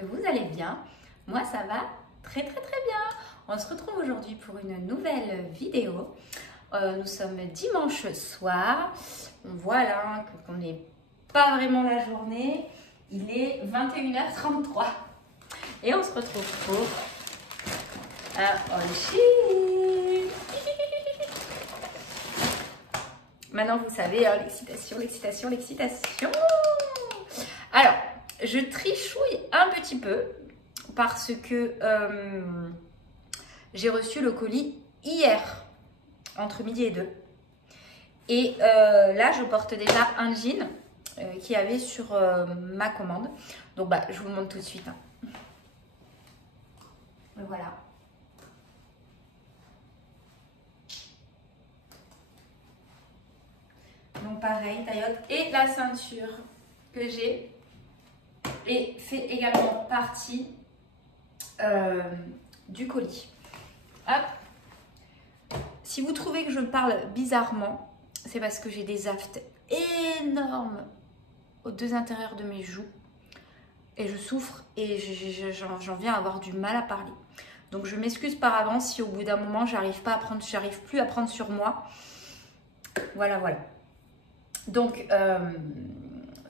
que vous allez bien. Moi, ça va très bien. On se retrouve aujourd'hui pour une nouvelle vidéo. Nous sommes dimanche soir. Voilà, qu'on n'est pas vraiment la journée. Il est 21h33. Et on se retrouve pour un haul. Maintenant, vous savez, hein, l'excitation. Alors, je trichouille un petit peu parce que j'ai reçu le colis hier, entre midi et 2. Et là, je porte déjà un jean qu'il y avait sur ma commande. Donc, bah, je vous le montre tout de suite. Hein. Voilà. Donc, pareil, taille haute. Et la ceinture que j'ai et fait également partie du colis. Hop. Si vous trouvez que je parle bizarrement, c'est parce que j'ai des aftes énormes aux deux intérieurs de mes joues et je souffre et j'en viens à avoir du mal à parler. Donc je m'excuse par avance si au bout d'un moment j'arrive plus à prendre sur moi. Voilà. Donc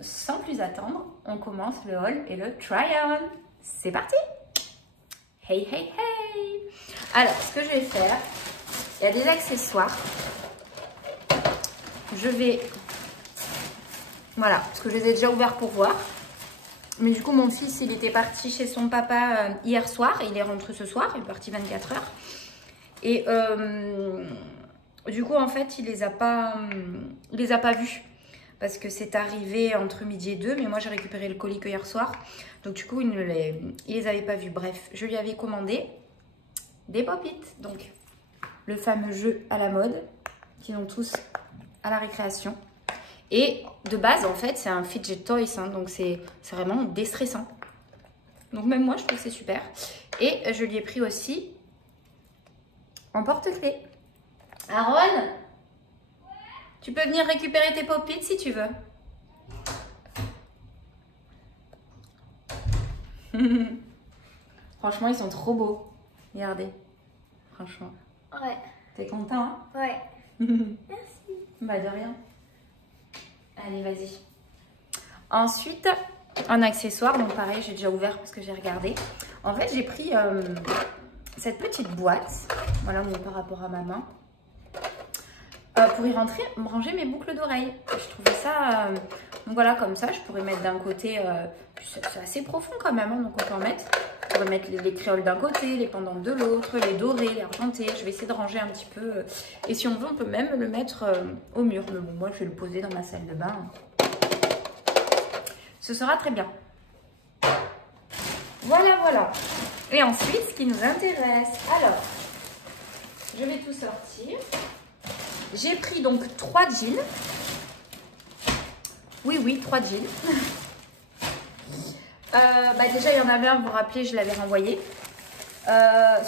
sans plus attendre, on commence le haul et le try-on. C'est parti! Hey! Alors, ce que je vais faire, il y a des accessoires. Je vais... Voilà, parce que je les ai déjà ouverts pour voir. Mais du coup, mon fils, il était parti chez son papa hier soir. Et il est rentré ce soir, il est parti 24 heures. Et du coup, en fait, il les a pas vus. Parce que c'est arrivé entre midi et 2, mais moi j'ai récupéré le colis que hier soir. Donc du coup, il les avait pas vus. Bref, je lui avais commandé des Pop-It. Donc le fameux jeu à la mode, qui ont tous à la récréation. Et de base, en fait, c'est un fidget toys, hein, donc c'est vraiment déstressant. Donc même moi, je trouve que c'est super. Et je lui ai pris aussi en porte-clés. Aaron, tu peux venir récupérer tes Pop-It si tu veux. Franchement, ils sont trop beaux. Regardez. Franchement. Ouais. T'es content, hein? Ouais. Merci. Bah, de rien. Allez, vas-y. Ensuite, un accessoire. Donc, pareil, j'ai déjà ouvert parce que j'ai regardé. En fait, j'ai pris cette petite boîte. Voilà, par rapport à ma main. Pour y ranger mes boucles d'oreilles. Je trouvais ça... donc voilà, comme ça, je pourrais mettre d'un côté... c'est assez profond quand même, hein, donc on peut en mettre. On pourrait mettre les créoles d'un côté, les pendantes de l'autre, les dorés, les argentés. Je vais essayer de ranger un petit peu. Et si on veut, on peut même le mettre au mur. Mais bon, moi, je vais le poser dans ma salle de bain. Ce sera très bien. Voilà. Et ensuite, ce qui nous intéresse. Alors, je vais tout sortir. J'ai pris donc 3 jeans. Oui, 3 jeans. Déjà, il y en avait un, vous vous rappelez, je l'avais renvoyé.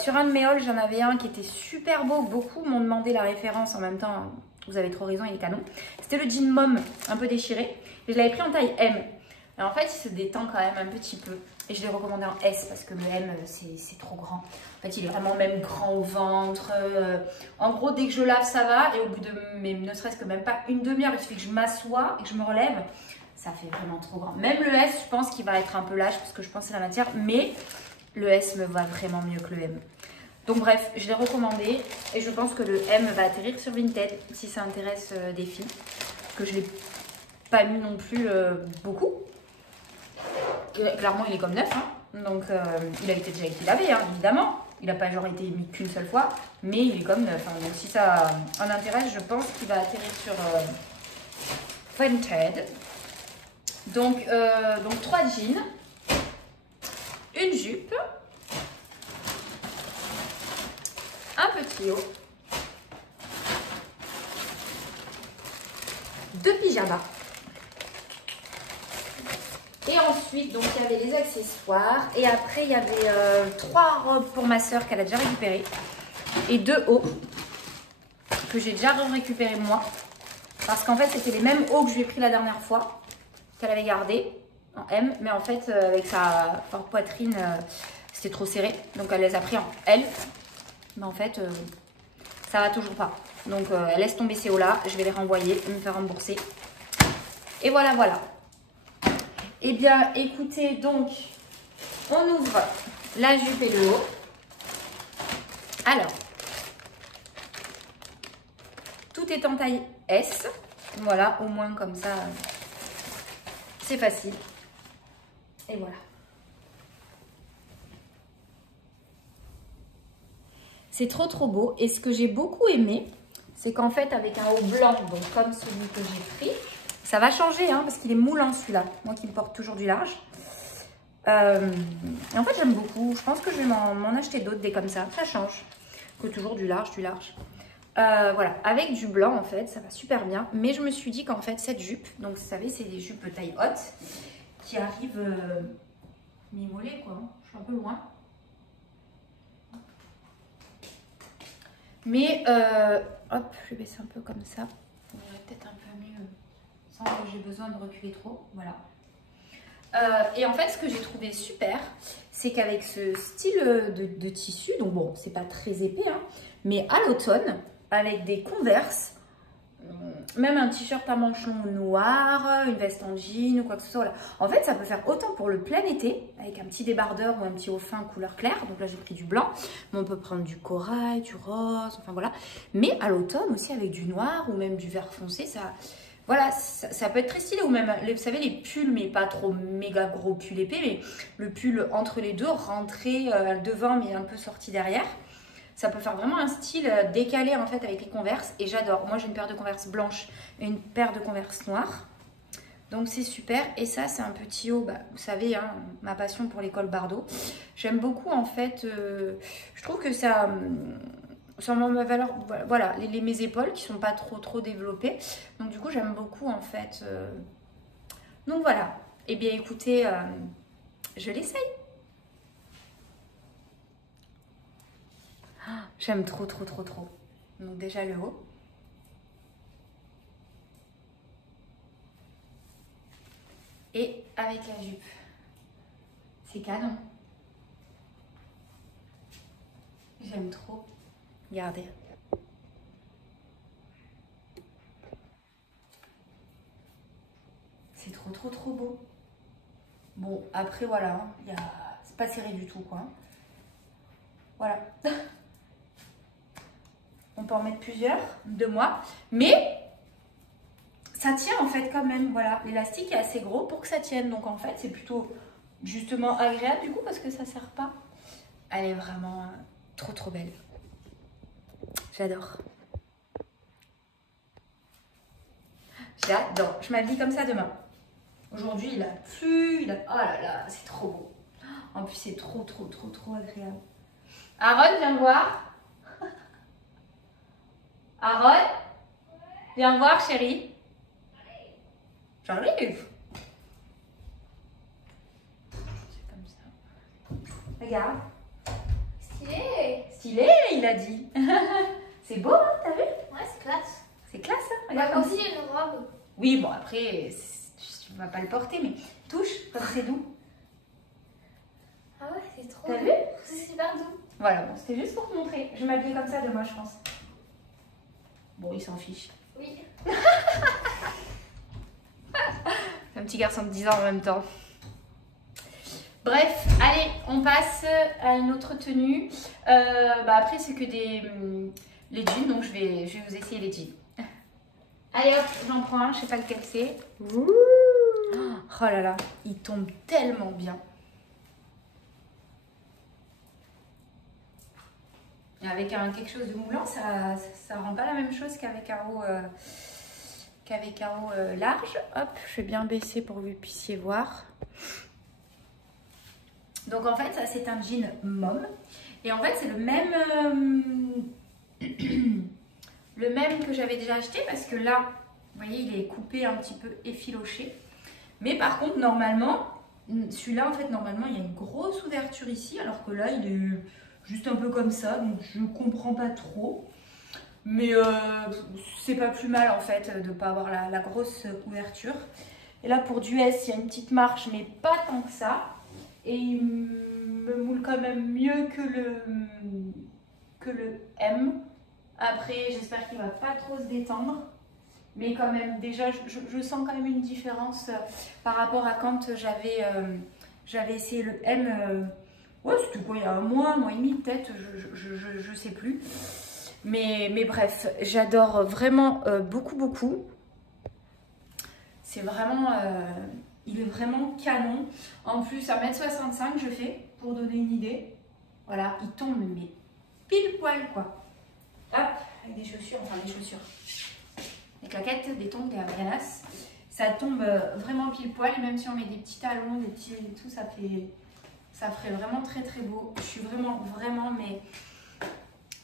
Sur un de mes hauls, j'en avais un qui était super beau. Beaucoup m'ont demandé la référence en même temps. Vous avez trop raison, il est canon. C'était le jean mom, un peu déchiré. Et je l'avais pris en taille M. Et en fait, il se détend quand même un petit peu. Et je l'ai recommandé en S parce que le M, c'est trop grand. En fait, il est vraiment même grand au ventre. En gros, dès que je lave, ça va. Et au bout de, ne serait-ce que même pas une demi-heure, il suffit que je m'assois et que je me relève. Ça fait vraiment trop grand. Même le S, je pense qu'il va être un peu lâche parce que je pense que c'est la matière. Mais le S me va vraiment mieux que le M. Donc bref, je l'ai recommandé. Et je pense que le M va atterrir sur Vinted si ça intéresse des filles. Parce que je ne l'ai pas mis non plus beaucoup. Clairement, il est comme neuf. Hein. Donc, il a déjà été lavé, hein, évidemment. Il n'a pas genre été mis qu'une seule fois. Mais il est comme neuf. Hein. Donc, si ça en intéresse, je pense qu'il va atterrir sur Vinted. Donc 3 jeans. Une jupe. Un petit haut. 2 pyjamas. Et ensuite, donc, il y avait les accessoires. Et après, il y avait 3 robes pour ma soeur qu'elle a déjà récupérées. Et 2 hauts que j'ai déjà récupéré moi. Parce qu'en fait, c'était les mêmes hauts que je lui ai pris la dernière fois. Qu'elle avait gardé. en M. Mais en fait, avec sa forte poitrine, c'était trop serré. Donc, elle les a pris en L. Mais en fait, ça va toujours pas. Donc, elle laisse tomber ces hauts-là. Je vais les renvoyer, me faire rembourser. Et voilà, voilà. Eh bien, écoutez, donc, on ouvre la jupe et le haut. Alors, tout est en taille S. Voilà, au moins comme ça, c'est facile. Et voilà. C'est trop trop beau. Et ce que j'ai beaucoup aimé, c'est qu'en fait, avec un haut blanc, donc comme celui que j'ai pris, ça va changer, hein, parce qu'il est moulant celui-là. Moi qui me porte toujours du large. Et en fait, j'aime beaucoup. Je pense que je vais m'en acheter d'autres, des comme ça. Ça change. Que toujours du large, du large. Voilà, avec du blanc en fait, ça va super bien. Mais je me suis dit qu'en fait, cette jupe, donc vous savez, c'est des jupes taille haute qui arrivent mi-mollet quoi. Je suis un peu loin. Mais, hop, je vais baisser un peu comme ça. On verrait peut-être un peu mieux sans que j'ai besoin de reculer trop. Voilà. Et en fait, ce que j'ai trouvé super, c'est qu'avec ce style de tissu, donc bon, c'est pas très épais, hein, mais à l'automne, avec des Converse, même un t-shirt à manches longs noir, une veste en jean ou quoi que ce soit. Voilà. En fait, ça peut faire autant pour le plein été, avec un petit débardeur ou un petit haut fin couleur claire. Donc là, j'ai pris du blanc, mais on peut prendre du corail, du rose, enfin voilà. Mais à l'automne aussi, avec du noir ou même du vert foncé, voilà, ça peut être très stylé. Ou même, vous savez, les pulls, mais pas trop méga gros pull épais, mais le pull entre les deux, rentré devant, mais un peu sorti derrière. Ça peut faire vraiment un style décalé en fait avec les Converse et j'adore. Moi j'ai une paire de Converse blanche et une paire de Converse noires. Donc c'est super. Et ça c'est un petit haut, bah, vous savez, hein, ma passion pour les cols Bardot. J'aime beaucoup en fait, je trouve que ça ma valeur, voilà, mes épaules qui sont pas trop développées. Donc du coup j'aime beaucoup en fait. Donc voilà. Et bien écoutez, je l'essaye. J'aime trop. Donc déjà le haut. Et avec la jupe. C'est canon. J'aime trop. Regardez. C'est trop beau. Bon, après voilà, c'est pas serré du tout quoi. Voilà. On peut en mettre plusieurs, 2 mois. Mais ça tient en fait quand même. Voilà, l'élastique est assez gros pour que ça tienne. Donc en fait, c'est plutôt justement agréable du coup parce que ça ne serre pas. Elle est vraiment trop belle. J'adore. J'adore. Je m'habille comme ça demain. Aujourd'hui, il a plu. Oh là là, c'est trop beau. En plus, c'est trop agréable. Aaron, viens me voir. Aaron, viens me voir, chérie. J'arrive. C'est comme ça. Regarde. Stylé. Stylé, il a dit. C'est beau, hein, t'as vu? Ouais, c'est classe. C'est classe, hein? Regarde, Regarde aussi une robe. Oui, bon, après, tu vas pas le porter, mais touche, comme c'est doux. Ah ouais, c'est trop. T'as vu? C'est super doux. Voilà, bon, c'était juste pour te montrer. Je vais m'habiller comme ça demain, je pense. Bon, il s'en fiche. Oui. Un petit garçon de 10 ans en même temps. Bref, allez, on passe à une autre tenue. Après, c'est que les jeans, donc je vais vous essayer les jeans. Allez hop, j'en prends un, je sais pas lequel c'est. Oh là là, il tombe tellement bien. Et avec quelque chose de moulant, ça rend pas la même chose qu'avec un haut, large. Hop, je vais bien baisser pour que vous puissiez voir. Donc en fait, ça c'est un jean mom. Et en fait, c'est le même que j'avais déjà acheté parce que là, vous voyez, il est coupé un petit peu effiloché. Mais par contre, normalement, celui-là, en fait, normalement, il y a une grosse ouverture ici, alors que là, il est juste un peu comme ça. Donc, je comprends pas trop. Mais c'est pas plus mal, en fait, de ne pas avoir la grosse ouverture. Et là, pour du S, il y a une petite marge, mais pas tant que ça. Et il me moule quand même mieux que le M. Après, j'espère qu'il ne va pas trop se détendre. Mais quand même, déjà, je sens quand même une différence par rapport à quand j'avais essayé le M. Ouais, c'était quoi, il y a un mois et demi peut-être, je sais plus. Mais bref, j'adore vraiment beaucoup, beaucoup. C'est vraiment, il est vraiment canon. En plus, 1m65 je fais, pour donner une idée. Voilà, il tombe mais pile poil quoi. Hop, avec des chaussures, enfin des chaussures. Des claquettes, des tongs, des Havaianas. Ça tombe vraiment pile poil. Et même si on met des petits talons, des petits et tout, ça ferait vraiment très très beau. Je suis vraiment, mais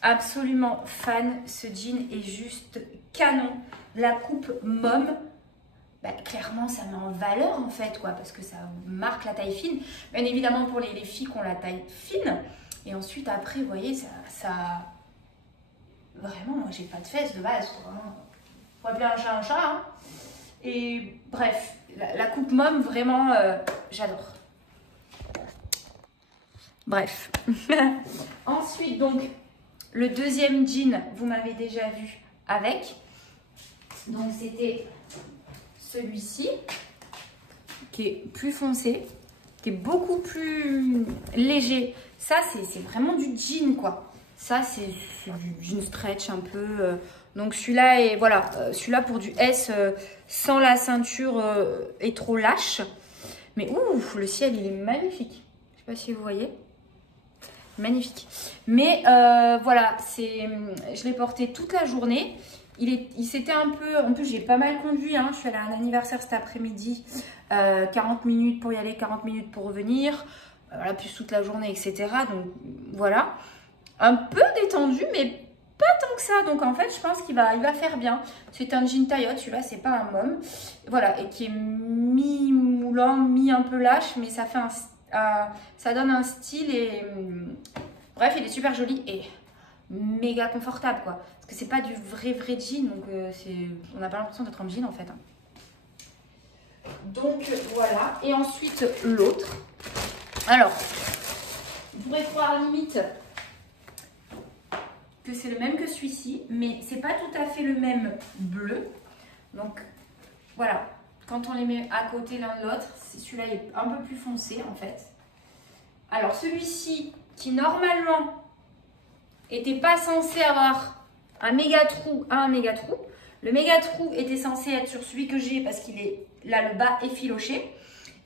absolument fan. Ce jean est juste canon. La coupe mom, bah, clairement ça met en valeur en fait quoi, parce que ça marque la taille fine. Bien évidemment pour les filles qui ont la taille fine. Et ensuite après, vous voyez, ça... Vraiment, moi j'ai pas de fesses de base quoi. Faut appeler un chat, hein. Et bref, la coupe mom, vraiment, j'adore. Bref. Ensuite, donc, le deuxième jean, vous m'avez déjà vu avec. Donc, c'était celui-ci, qui est plus foncé, qui est beaucoup plus léger. Ça, c'est vraiment du jean, quoi. Ça, c'est du jean stretch un peu... Donc celui-là est voilà, celui-là pour du S sans la ceinture est trop lâche. Mais ouf, le ciel il est magnifique. Je sais pas si vous voyez. Magnifique. Mais voilà, je l'ai porté toute la journée. Il s'était un peu, en plus j'ai pas mal conduit, hein. Je suis allée à un anniversaire cet après-midi, 40 minutes pour y aller, 40 minutes pour revenir. Voilà, plus toute la journée, etc. Donc voilà, un peu détendu, mais pas tant que ça, donc en fait je pense qu'il va faire bien. C'est un jean taillotte, celui-là c'est pas un mom. Voilà, et qui est mi-moulant, mi un peu lâche, mais ça fait ça donne un style et bref, il est super joli et méga confortable quoi. Parce que c'est pas du vrai jean, donc on n'a pas l'impression d'être en jean en fait. Hein. Donc voilà, et ensuite l'autre. Alors, vous pourrez croire limite que c'est le même que celui-ci, mais c'est pas tout à fait le même bleu. Donc voilà, quand on les met à côté l'un de l'autre, celui-là est un peu plus foncé en fait. Alors celui-ci qui normalement était pas censé avoir un méga trou à un méga trou. Le méga trou était censé être sur celui que j'ai parce qu'il est là, le bas est filoché,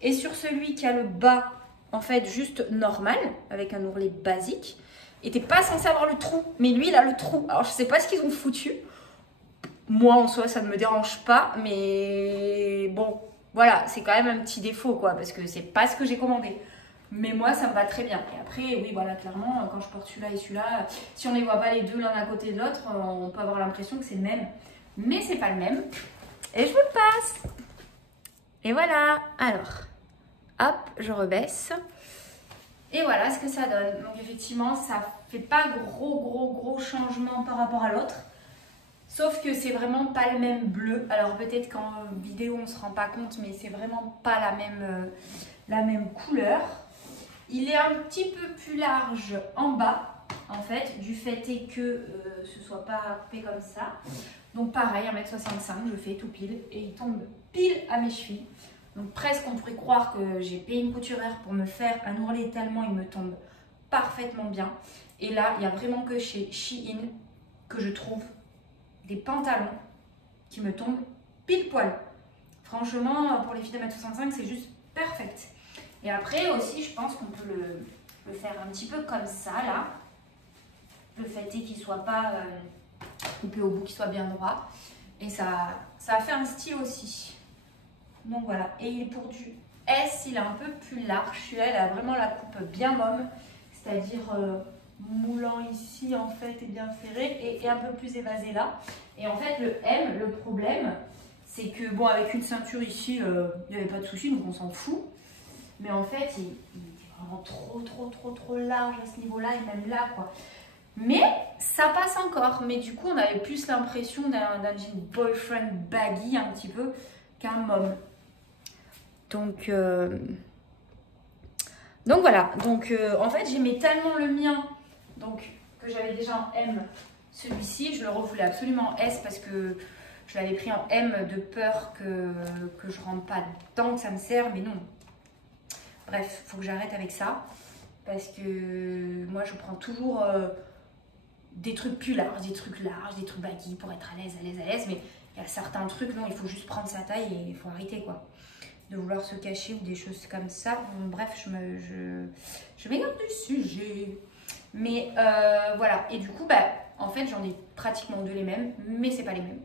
et sur celui qui a le bas en fait juste normal avec un ourlet basique. Était pas censé avoir le trou, mais lui il a le trou. Alors je sais pas ce qu'ils ont foutu. Moi en soi ça ne me dérange pas, mais bon voilà, c'est quand même un petit défaut quoi, parce que c'est pas ce que j'ai commandé. Mais moi ça me va très bien. Et après oui voilà, clairement quand je porte celui-là et celui-là, si on les voit pas les deux l'un à côté de l'autre, on peut avoir l'impression que c'est le même, mais c'est pas le même. Et je vous le passe. Et voilà. Alors hop, je rebaisse. Et voilà ce que ça donne. Donc effectivement, ça fait pas gros changement par rapport à l'autre. Sauf que c'est vraiment pas le même bleu. Alors peut-être qu'en vidéo on se rend pas compte, mais c'est vraiment pas la même couleur. Il est un petit peu plus large en bas, en fait, du fait est que ce soit pas coupé comme ça. Donc pareil, 1m65, je fais tout pile et il tombe pile à mes chevilles. Donc presque on pourrait croire que j'ai payé une couturière pour me faire un ourlet tellement il me tombe parfaitement bien. Et là, il n'y a vraiment que chez Shein que je trouve des pantalons qui me tombent pile poil. Franchement, pour les filles de 1m65, c'est juste perfect. Et après aussi, je pense qu'on peut le faire un petit peu comme ça, là. Le fait est qu'il ne soit pas coupé au bout, qu'il soit bien droit. Et ça a fait un style aussi. Donc voilà, et pour du S, il est un peu plus large. Celui-là, il a vraiment la coupe bien môme, c'est-à-dire moulant ici en fait et bien serré et un peu plus évasé là. Et en fait, le M, le problème, c'est que bon, avec une ceinture ici, il n'y avait pas de souci, donc on s'en fout. Mais en fait, il était vraiment trop large à ce niveau-là et même là, quoi. Mais ça passe encore. Mais du coup, on avait plus l'impression d'un jean boyfriend baggy un petit peu qu'un mom. Donc voilà, donc en fait j'aimais tellement le mien, donc que j'avais déjà en M, celui-ci, je le revoulais absolument en S parce que je l'avais pris en M de peur que je rentre pas dedans, que ça me sert, mais non. Bref, il faut que j'arrête avec ça parce que moi je prends toujours des trucs plus larges, des trucs baggy pour être à l'aise, mais il y a certains trucs, non, il faut juste prendre sa taille et il faut arrêter quoi. De vouloir se cacher ou des choses comme ça. Bon, bref, je m'égare du sujet. Mais voilà. Et du coup, bah, en fait, j'en ai pratiquement deux les mêmes, mais c'est pas les mêmes.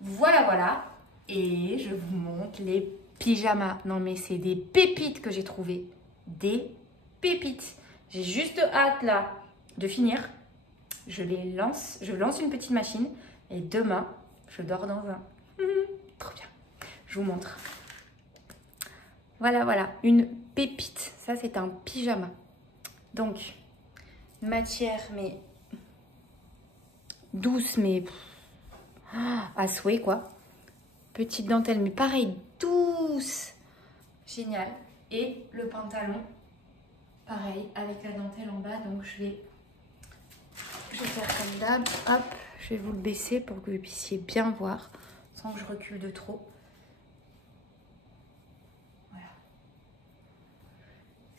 Voilà, voilà. Et je vous montre les pyjamas. Non, mais c'est des pépites que j'ai trouvées. Des pépites. J'ai juste hâte, là, de finir. Je lance une petite machine. Et demain, je dors dans un... Trop bien. Je vous montre. Voilà, voilà, une pépite. Ça, c'est un pyjama. Donc, matière, mais douce, mais à souhait, quoi. Petite dentelle, mais pareil, douce. Génial. Et le pantalon, pareil, avec la dentelle en bas. Donc, je vais faire comme d'hab. Hop, je vais vous le baisser pour que vous puissiez bien voir, sans que je recule de trop.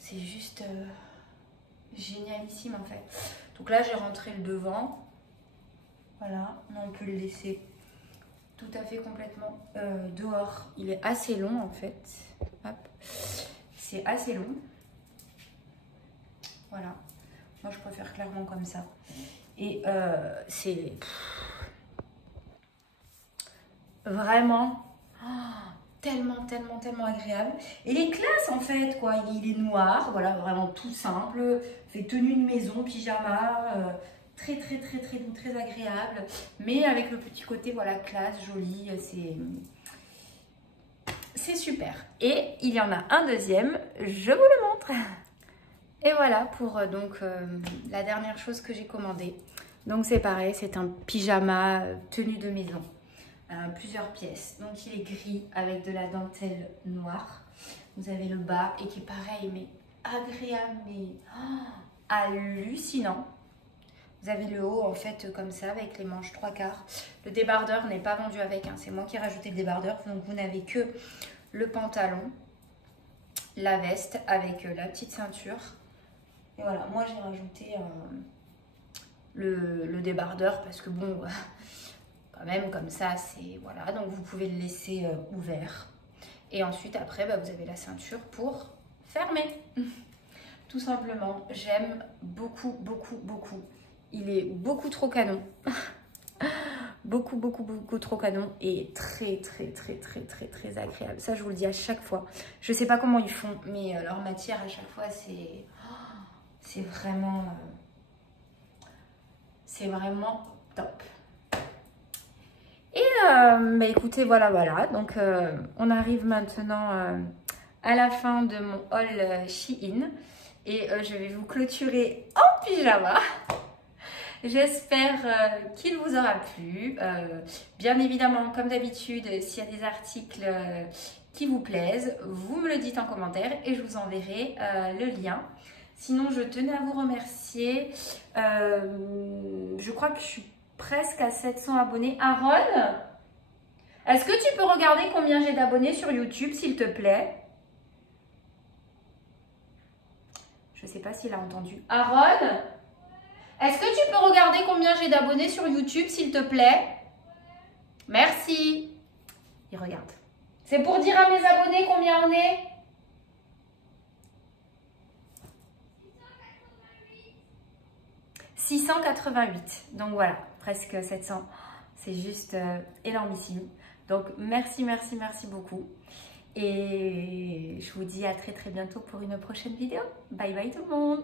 C'est juste génialissime en fait. Donc là, j'ai rentré le devant. Voilà, on peut le laisser tout à fait complètement dehors. Il est assez long en fait. Hop, c'est assez long. Voilà, moi je préfère clairement comme ça. Et c'est vraiment... tellement agréable. Et les classes en fait, quoi. Il est noir, voilà, vraiment tout simple. Fait tenue de maison, pyjama, très doux, très agréable. Mais avec le petit côté, voilà, classe, joli, c'est super. Et il y en a un deuxième, je vous le montre. Et voilà pour la dernière chose que j'ai commandée. Donc c'est pareil, c'est un pyjama tenue de maison. Plusieurs pièces. Donc il est gris avec de la dentelle noire. Vous avez le bas et qui est pareil mais agréable mais hallucinant. Vous avez le haut en fait comme ça avec les manches 3/4. Le débardeur n'est pas vendu avec, hein. C'est moi qui ai rajouté le débardeur. Donc vous n'avez que le pantalon, la veste avec la petite ceinture. Et voilà, moi j'ai rajouté le débardeur parce que bon... même comme ça, c'est voilà, donc vous pouvez le laisser ouvert et ensuite après bah, vous avez la ceinture pour fermer tout simplement. J'aime beaucoup il est beaucoup trop canon beaucoup trop canon et très agréable. Ça je vous le dis à chaque fois, je sais pas comment ils font mais leur matière à chaque fois c'est vraiment top. Et bah écoutez, voilà. Donc on arrive maintenant à la fin de mon haul Shein. Et je vais vous clôturer en pyjama. J'espère qu'il vous aura plu. Bien évidemment, comme d'habitude, s'il y a des articles qui vous plaisent, vous me le dites en commentaire et je vous enverrai le lien. Sinon, je tenais à vous remercier. Je crois que je suis presque à 700 abonnés. Aaron, est-ce que tu peux regarder combien j'ai d'abonnés sur YouTube, s'il te plaît? Je ne sais pas s'il a entendu. Aaron, est-ce que tu peux regarder combien j'ai d'abonnés sur YouTube, s'il te plaît? Merci. Il regarde. C'est pour dire à mes abonnés combien on est? 688. Donc voilà, presque 700. C'est juste énormissime. Donc merci beaucoup. Et je vous dis à très bientôt pour une prochaine vidéo. Bye bye tout le monde.